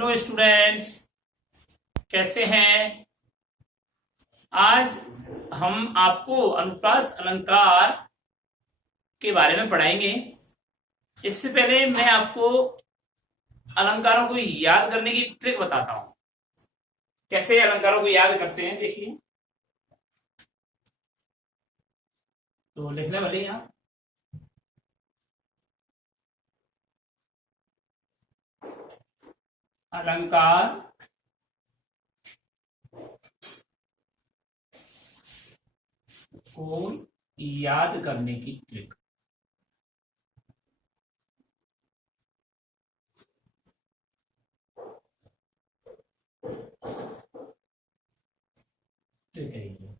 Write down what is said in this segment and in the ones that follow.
Hello students, कैसे हैं। आज हम आपको अनुप्रास अलंकार के बारे में पढ़ाएंगे। इससे पहले मैं आपको अलंकारों को याद करने की ट्रिक बताता हूं। कैसे अलंकारों को याद करते हैं, देखिए। तो लिखने वाले यहाँ अलंकार को याद करने की ट्रिक। ठीक है,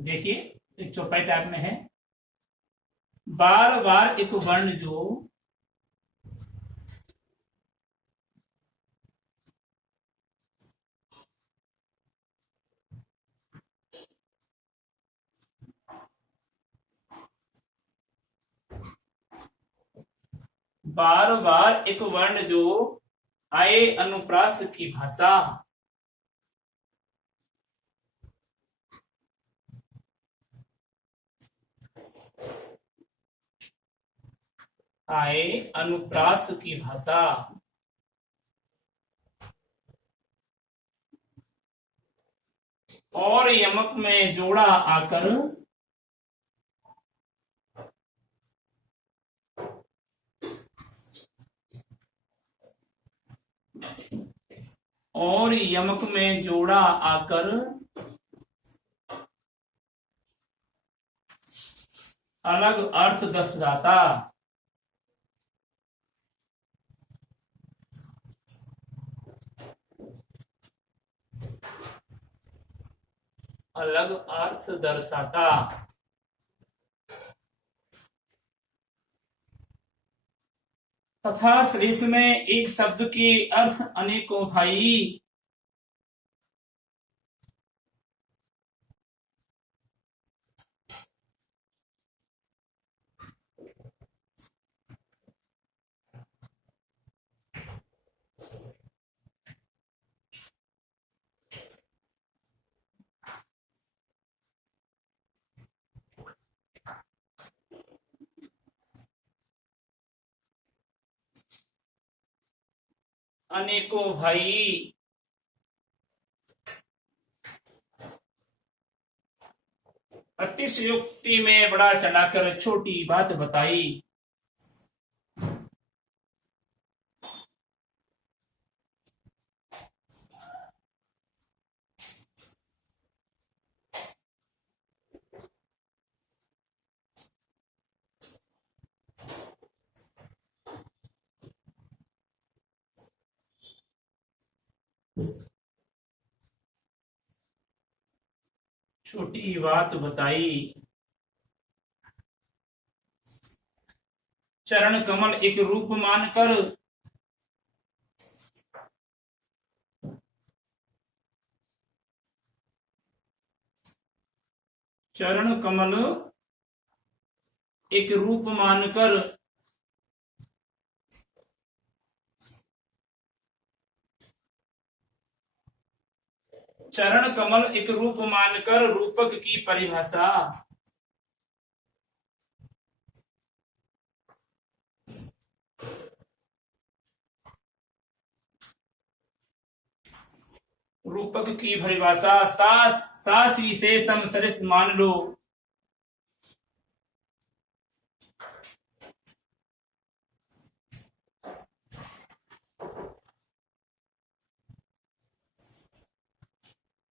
देखिए। एक चौपाई टाइप में है। बार बार एक वर्ण जो बार बार एक वर्ण जो आए अनुप्रास की भाषा, आए अनुप्रास की भाषा, और यमक में जोड़ा आकर और यमक में जोड़ा आकर अलग अर्थ दर्शाता। अलग अर्थ दर्शाता। तथा श्लेष में एक शब्द के अर्थ अनेकों भाई। अनेकों भाई अतिशयोक्ति में बड़ा चढ़ाकर छोटी बात बताई। छोटी बात बताई। चरण कमल एक रूप मानकर, चरण कमल एक रूप मानकर चरण कमल एक रूप मानकर रूपक की परिभाषा। रूपक की परिभाषा सा सी से समसरिस मान लो।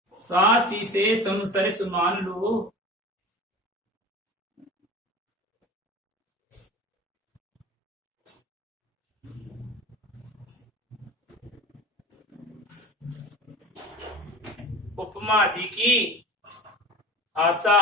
सा सी से समसरिस मान लो। उपमा आदि की आशा।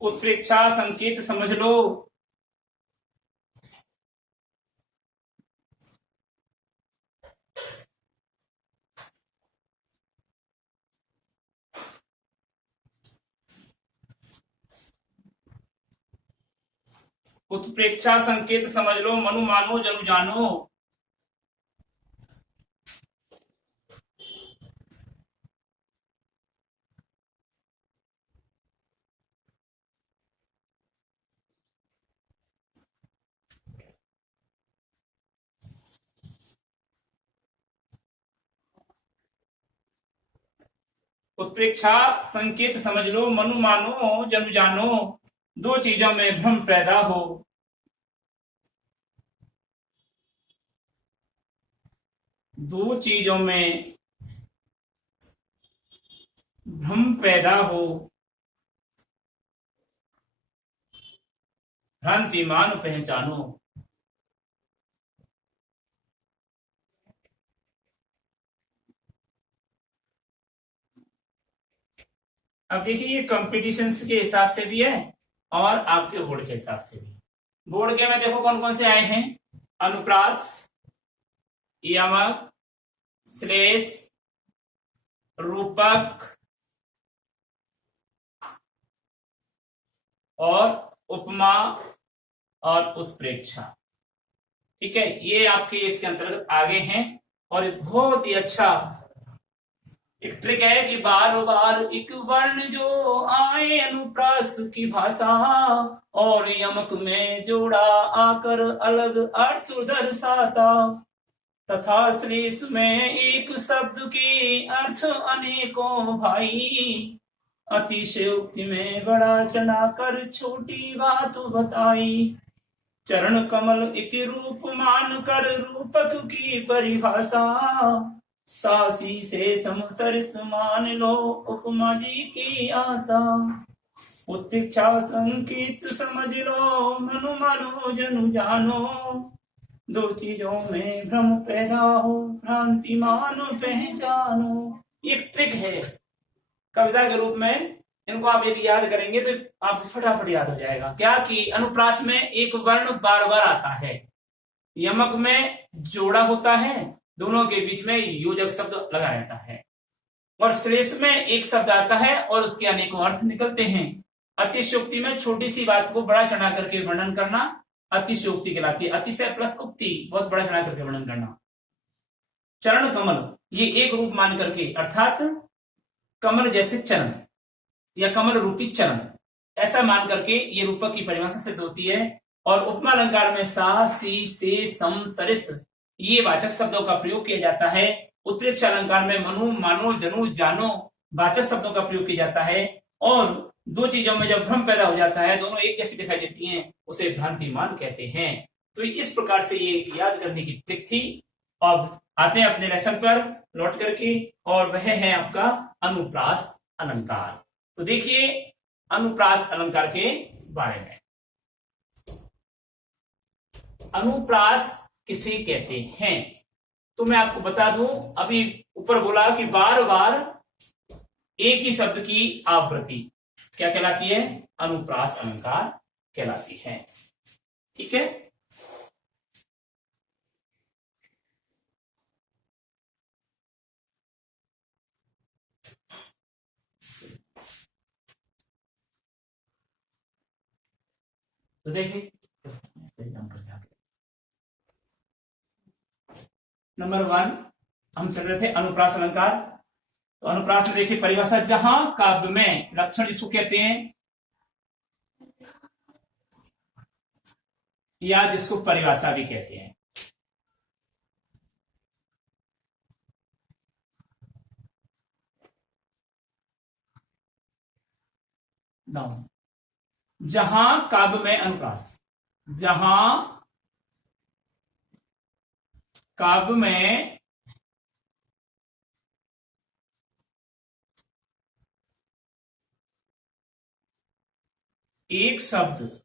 उत्प्रेक्षा संकेत समझ लो। उत्प्रेक्षा संकेत समझ लो, मनु मानो जनु जानो। उत्प्रेक्षा संकेत समझ लो, मनु मानो जनु जानो, दो चीजों में भ्रम पैदा हो। दो चीजों में भ्रम पैदा हो, भ्रांति मान पहचानो। अब देखिए, ये कंपटीशन के हिसाब से भी है और आपके बोर्ड के हिसाब से भी। बोर्ड के में देखो कौन कौन से आए हैं। अनुप्रास, यमक, श्लेष, रूपक और उपमा और उत्प्रेक्षा। ठीक है, ये आपके इसके अंतर्गत आगे हैं। और ये बहुत ही अच्छा एक ट्रिक है कि बार बार एक वर्ण जो आए अनुप्रास की भाषा और यमक में जोड़ा आकर अलग अर्थ दर्शाता, तथा श्लेष में एक शब्द के अर्थ अनेकों भाई, अतिशयोक्ति में बड़ा चढ़ा कर छोटी बात बताई। चरण कमल एक रूप मान कर रूपक की परिभाषा, सासी से समसरस मान लो उपमा जी की आशा। उत्प्रेक्षा संकेत समझ लो, मनु मानो जनु जानो, दो चीजों में भ्रम पैदा हो, भ्रांति मानो पहचानो। एक ट्रिक है कविता के रूप में, इनको आप यदि याद करेंगे तो आप फटाफट याद हो जाएगा। क्या कि अनुप्रास में एक वर्ण बार बार आता है, यमक में जोड़ा होता है, दोनों के बीच में योजक शब्द लगा रहता है, और श्लेष में एक शब्द आता है और उसके अनेकों अर्थ निकलते हैं। अतिशयोक्ति में छोटी सी बात को बड़ा चढ़ा करके वर्णन करना अतिशयोक्ति कहलाती है। अतिशय प्लस उक्ति, बहुत बड़ा चढ़ा करके वर्णन करना। चरण कमल, ये एक रूप मान करके, अर्थात कमल जैसे चरण या कमल रूपी चरण, ऐसा मान करके ये रूपक की परिभाषा सिद्ध होती है। और उपमा अलंकार में सा, सी, से, सम, सरिस ये वाचक शब्दों का प्रयोग किया जाता है। उत्प्रेक्षा अलंकार में मनु मानो जनु जानो वाचक शब्दों का प्रयोग किया जाता है। और दो चीजों में जब भ्रम पैदा हो जाता है, दोनों एक जैसी दिखाई देती हैं, उसे भ्रांतिमान कहते हैं। तो इस प्रकार से ये याद करने की ट्रिक थी। अब आते हैं अपने लेसन पर लौट करके, और वह है आपका अनुप्रास अलंकार। तो देखिए अनुप्रास अलंकार के बारे में। अनुप्रास किसे कहते हैं तो मैं आपको बता दूं, अभी ऊपर बोला कि बार बार एक ही शब्द की आवृत्ति क्या कहलाती है, अनुप्रास अलंकार कहलाती है। ठीक है, तो देखिए नंबर 1 हम चल रहे थे अनुप्रास अलंकार। तो अनुप्रास में देखिए परिभाषा, जहां काव्य में लक्षण जिसको कहते हैं या जिसको परिभाषा भी कहते हैं, जहां काव्य में अनुप्रास, जहां काव्य में एक शब्द,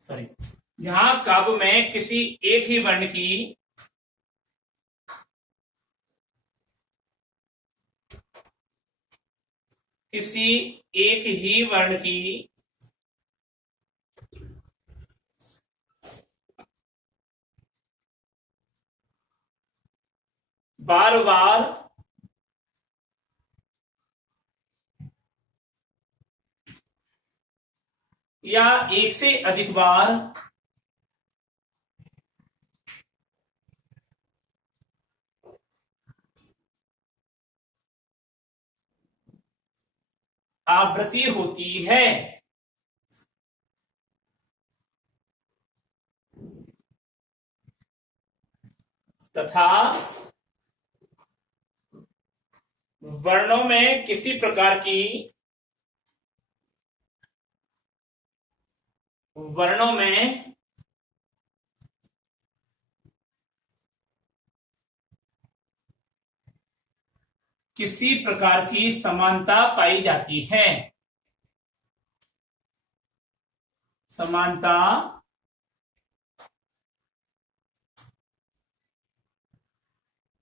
सॉरी, जहां काव्य में किसी एक ही वर्ण की किसी एक ही वर्ण की बार बार या एक से अधिक बार आवृत्ति होती है तथा वर्णों में किसी प्रकार की वर्णों में किसी प्रकार की समानता पाई जाती है। समानता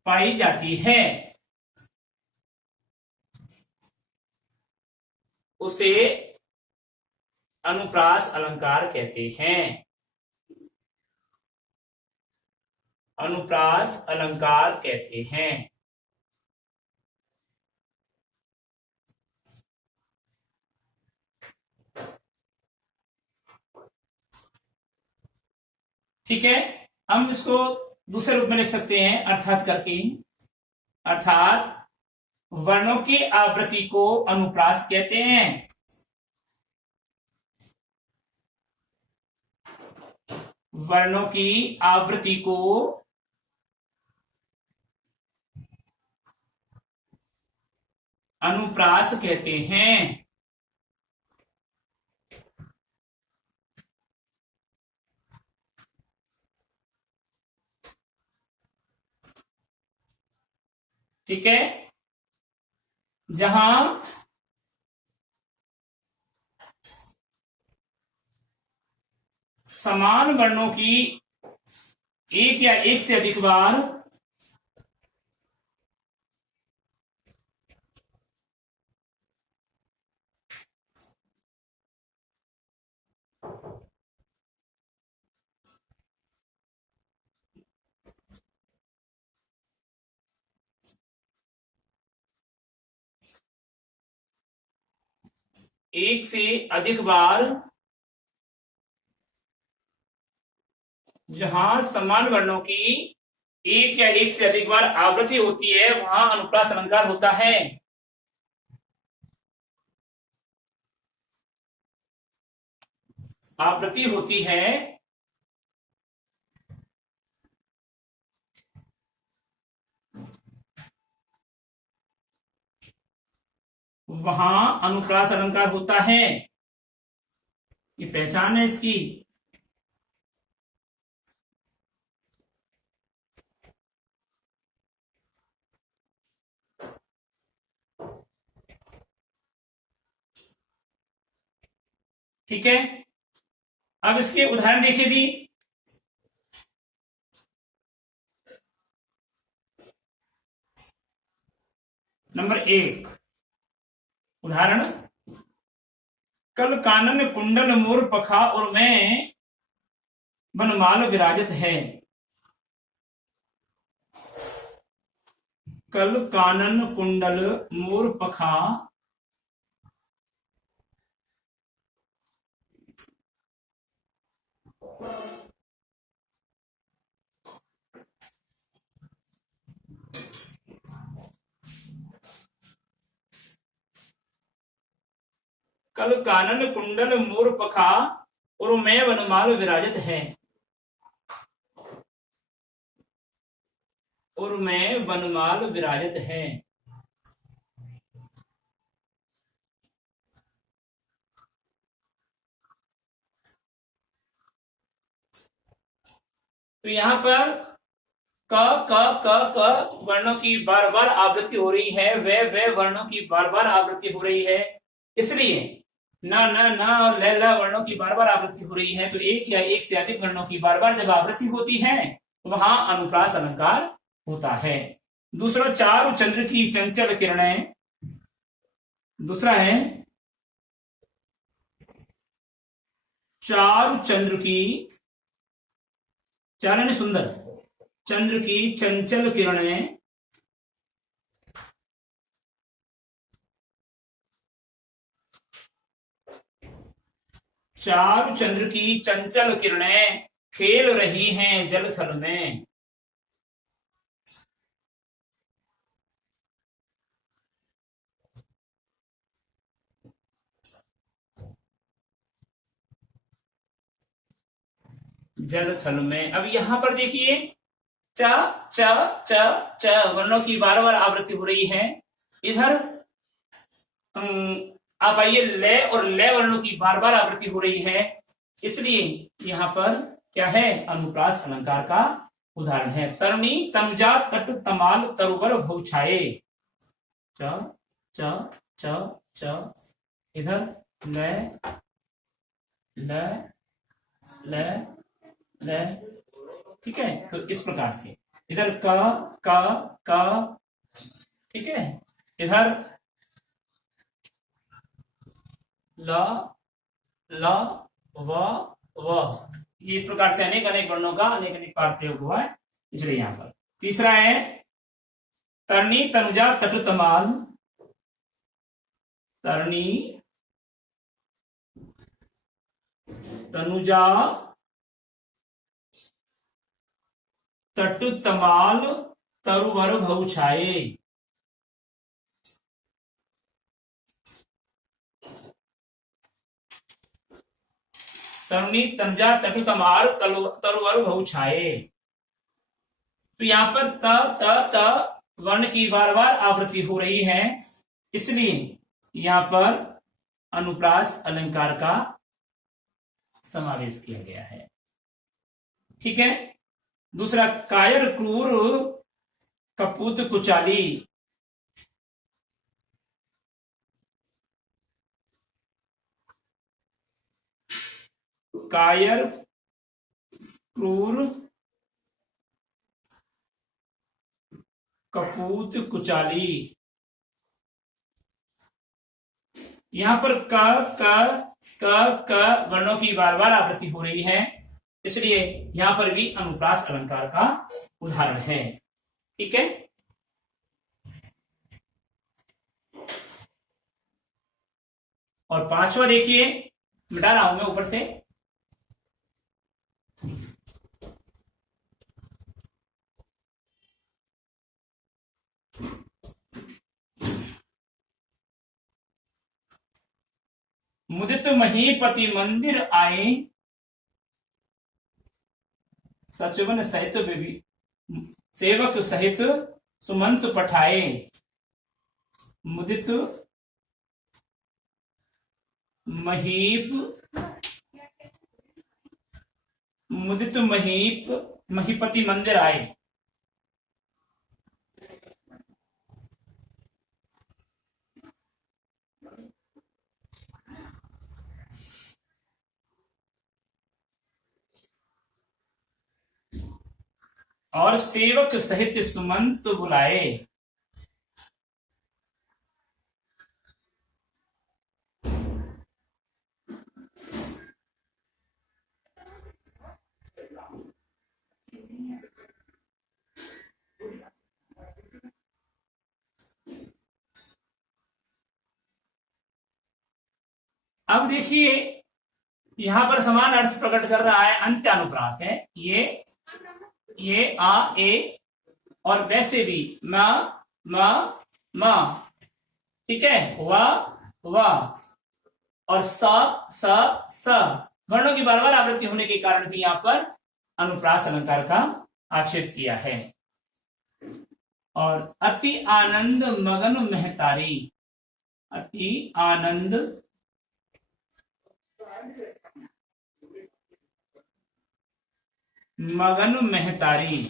पाई जाती है उसे अनुप्रास अलंकार कहते हैं। अनुप्रास अलंकार कहते हैं। ठीक है, हम इसको दूसरे रूप में लिख सकते हैं अर्थात करके। अर्थात वर्णों की आवृत्ति को अनुप्रास कहते हैं। वर्णों की आवृत्ति को अनुप्रास कहते हैं। ठीक है, जहां समान वर्णों की एक या एक से अधिक बार एक से अधिक बार जहां समान वर्णों की एक या एक से अधिक बार आवृत्ति होती है वहां अनुप्रास अलंकार होता है। आवृत्ति होती है वहां अनुप्रास अलंकार होता है। ये पहचान है इसकी। ठीक है, अब इसके उदाहरण देखिए जी। नंबर 1 उदाहरण, कल कानन कुंडल मोर पखा और मैं बनमाल विराजत है। कल कानन कुंडल मोर पखा कल कानन कुंडल मोर पखा और मैं वनमाल विराजत है। और मैं वनमाल विराजत है। तो यहां पर क क क क वर्णों की बार बार आवृत्ति हो रही है, वे वर्णों की बार बार आवृत्ति हो रही है, इसलिए न न न और ल ल वर्णों की बार बार आवृत्ति हो रही है। तो एक या एक से अधिक वर्णों की बार बार जब आवृत्ति होती है तो वहां अनुप्रास अलंकार होता है। दूसरा, चारु चंद्र की चंचल किरणें। दूसरा है चारु चंद्र की, चार यानी सुंदर, चंद्र की चंचल किरणें चारु चंद्र की चंचल किरणें खेल रही हैं जल थल में। जल थल में। अब यहां पर देखिए च च च च वर्णों की बार बार आवृत्ति हो रही है। इधर आप आइए ले और ले वर्णों की बार बार आवृत्ति हो रही है, इसलिए यहां पर क्या है, अनुप्रास अलंकार का उदाहरण है। तरणी तनुजा तट तमाल तरुवर भौछाए। च च च च इधर ले ले ले ले, ठीक है। तो इस प्रकार से इधर क ठीक है, इधर ल ल व इस प्रकार से अनेक अनेक वर्णों का अनेक अनेक पाठ प्रयोग हुआ है, इसलिए यहां पर। तीसरा है तरणी तनुजा तटु तमाल। तरणी तनुजा तटु तमाल तरुवर भौछाए। तरुणी तनुजा तटु तमाल तरुवर भौछाए। तो यहां पर त वर्ण की बार बार आवृत्ति हो रही है, इसलिए यहां पर अनुप्रास अलंकार का समावेश किया गया है, ठीक है। दूसरा कायर क्रूर कपूत कुचाली। कायर क्रूर कपूत कुचाली। यहां पर क वर्णों की बार बार आवृत्ति हो रही है, इसलिए यहां पर भी अनुप्रास अलंकार का उदाहरण है, ठीक है। और पांचवा देखिए, मिटा रहा हूं मैं ऊपर से। मुदित महीपति मंदिर आए सचवन सहित सेवक सहित सुमंत पठाए। मुदित महीपति मंदिर आए। और सेवक सहित सुमंत बुलाए। अब देखिए यहां पर समान अर्थ प्रकट कर रहा है, अंत्य अनुप्रास है ये आ ए, और वैसे भी म ठीक है, व और स वर्णों की बार बार आवृत्ति होने के कारण भी यहां पर अनुप्रास अलंकार का आक्षेप किया है। और अति आनंद मगन महतारी। अति आनंद मगन महतारी।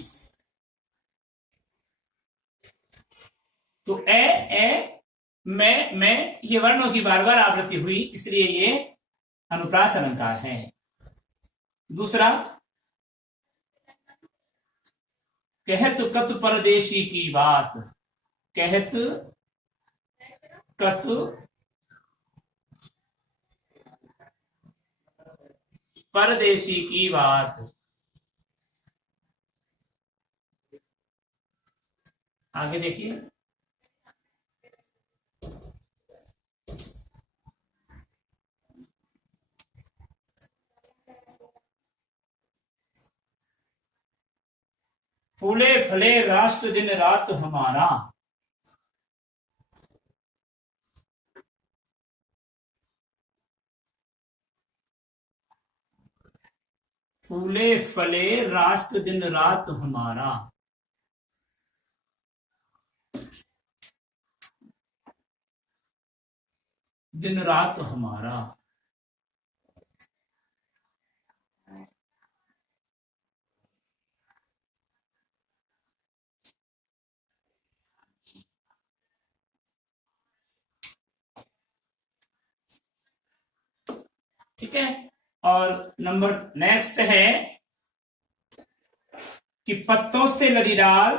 तो ए मैं ये वर्णों की बार बार आवृत्ति हुई, इसलिए ये अनुप्रास अलंकार है। दूसरा कहत कत परदेशी की बात। कहत कत परदेशी की बात। आगे देखिए, फूले फले राष्ट्र दिन रात हमारा। फूले फले राष्ट्र दिन रात हमारा। दिन रात हमारा। ठीक है। और नंबर नेक्स्ट है कि पत्तों से लदी डाल,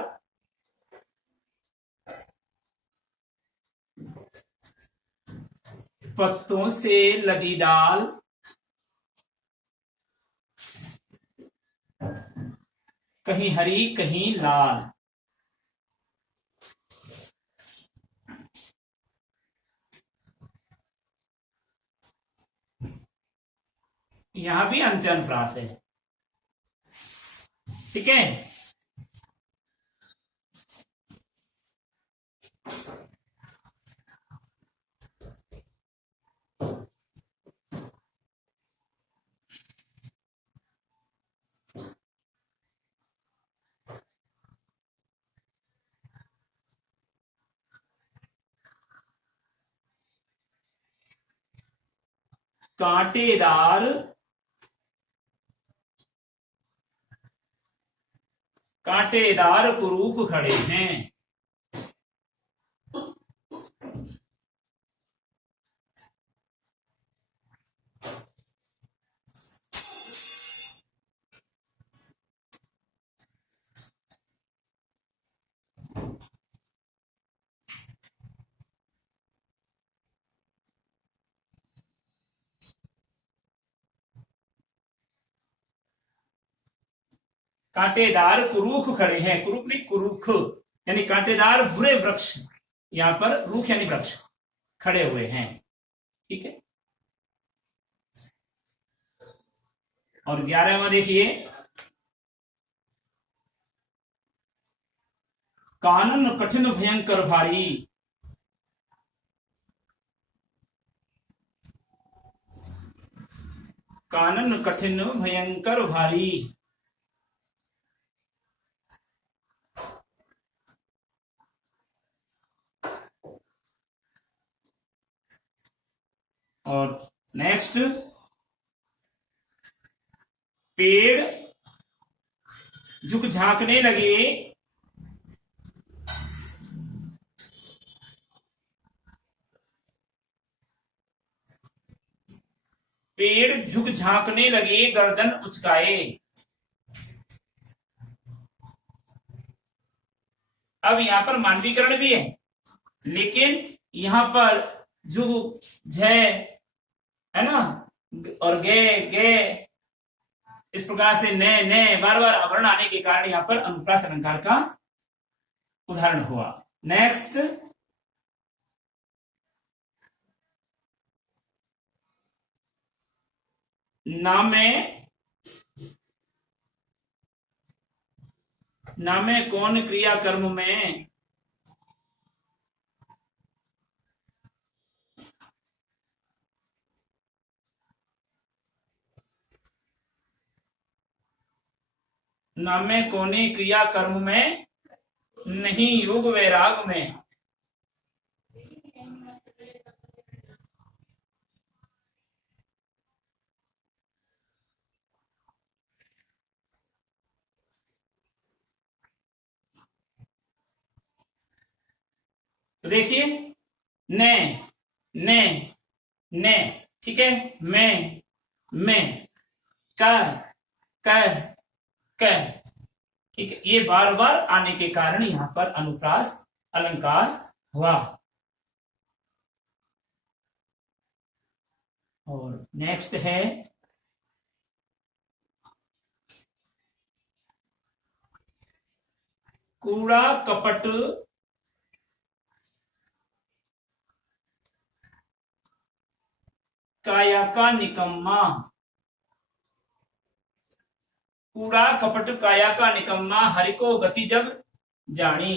पत्तों से लदी डाल कहीं हरी कहीं लाल। यहां भी अंत्य अनुप्रास है। ठीक है। कांटेदार कांटेदार कुरूप खड़े हैं। कांटेदार कुरूख खड़े हैं, कुरूख नहीं कुरूख, यानी कांटेदार बुरे वृक्ष, यहां पर रूख यानी वृक्ष खड़े हुए हैं। ठीक है। और 11वां देखिए, कानन कठिन भयंकर भारी। कानन कठिन भयंकर भारी। और नेक्स्ट, पेड़ झुक झांकने लगे, पेड़ झुक झांकने लगे गर्दन उचकाए। अब यहां पर मानवीकरण भी है, लेकिन यहां पर झुक झे है ना, और गे गे, इस प्रकार से ने बार बार आवरण आने के कारण यहां पर अनुप्रास अलंकार का उदाहरण हुआ। नेक्स्ट, नामे कौन क्रिया कर्म में, नामे कोने क्रिया कर्म में, नहीं योग वैराग में। तो देखिए, ने ने ने, ठीक है, मैं कर कर, ठीक है, ये बार बार आने के कारण यहां पर अनुप्रास अलंकार हुआ। और नेक्स्ट है, कूड़ा कपट काया का निकम्मा। कूड़ा कपट काया का निकम्मा, हरि को गति जब जानी।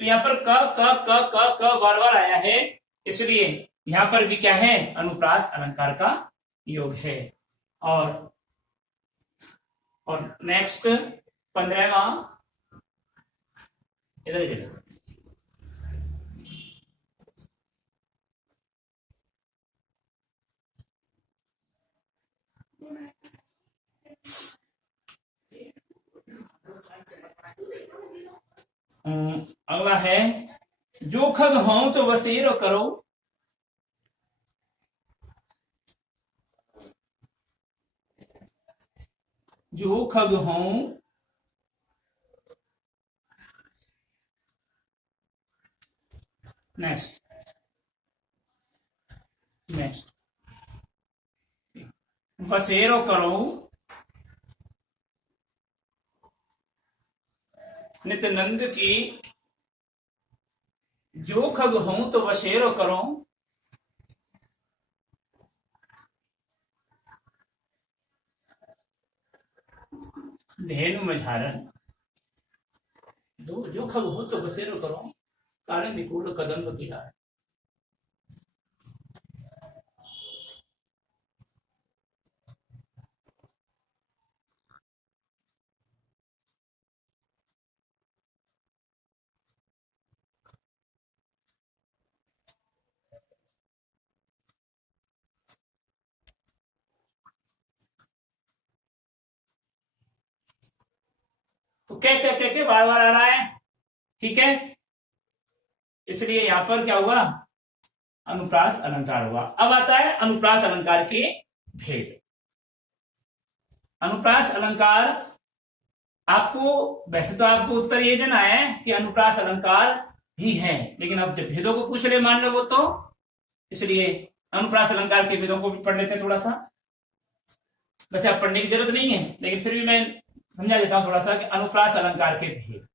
तो यहाँ पर क क क क क बार बार आया है, इसलिए यहाँ पर भी क्या है, अनुप्रास अलंकार का योग है। और नेक्स्ट 15वां, इधर इधर अगला है, जो खग हों तो वसीर करो। जो खग हों, नेक्स्ट वसेरो करो, नित नंद की। जो खग हों तो वसेरो करो, धेनु मझारन। जो खग हो तो बसेरो करो, कारण निकूल कदम किया है। तो क्या बार बार आ रहा है, ठीक है, इसलिए यहां पर क्या हुआ, अनुप्रास अलंकार हुआ। अब आता है अनुप्रास अलंकार के भेद। अनुप्रास अलंकार, आपको वैसे तो आपको उत्तर ये देना है कि अनुप्रास अलंकार ही है, लेकिन अब जब भेदों को पूछ रहे मान लो वो, तो इसलिए अनुप्रास अलंकार के भेदों को भी पढ़ लेते हैं थोड़ा सा। वैसे आप पढ़ने की जरूरत नहीं है, लेकिन फिर भी मैं समझा देता हूं थोड़ा सा कि अनुप्रास अलंकार के भेद।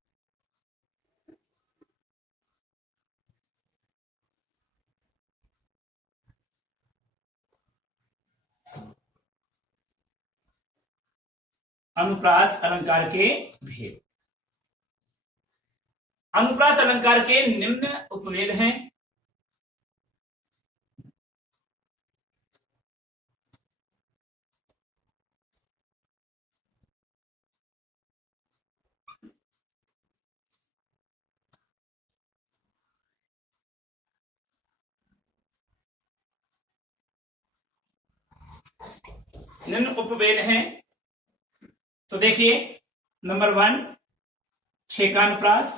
अनुप्रास अलंकार के भेद। अनुप्रास अलंकार के निम्न उपवेद हैं। निम्न उपवेद हैं, तो देखिए, नंबर 1 छेकानुप्रास,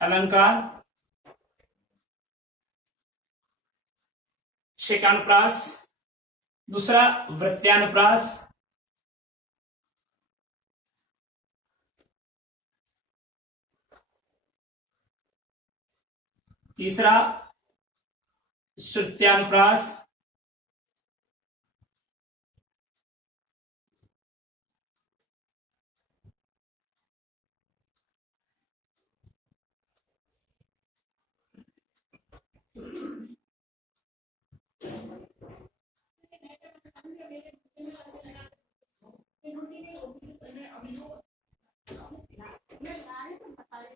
अलंकार छेकानुप्रास। दूसरा वृत्यानुप्रास, तीसरा श्रुत्यानुप्रास,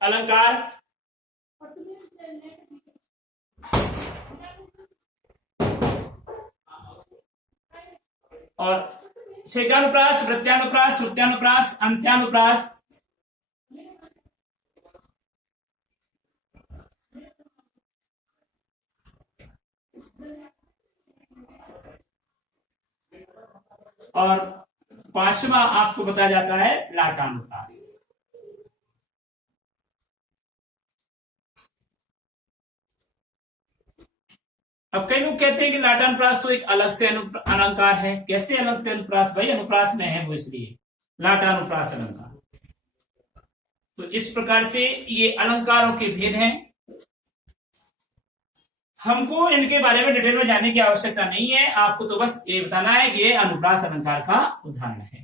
अलंकार और छेकानुप्रास, वृत्यानुप्रास, श्रुत्यानुप्रास, अंत्यानुप्रास। और 5वां आपको बताया जाता है लाटानुप्रास। अब कई लोग कहते हैं कि लाटानुप्रास तो एक अलग से अलंकार है। कैसे अलग से अनुप्रास? भाई अनुप्रास में है वो, इसलिए लाटानुप्रास अलंकार। तो इस प्रकार से ये अलंकारों के भेद हैं। हमको इनके बारे में डिटेल में जानने की आवश्यकता नहीं है, आपको तो बस ये बताना है कि ये अनुप्रास अलंकार का उदाहरण है।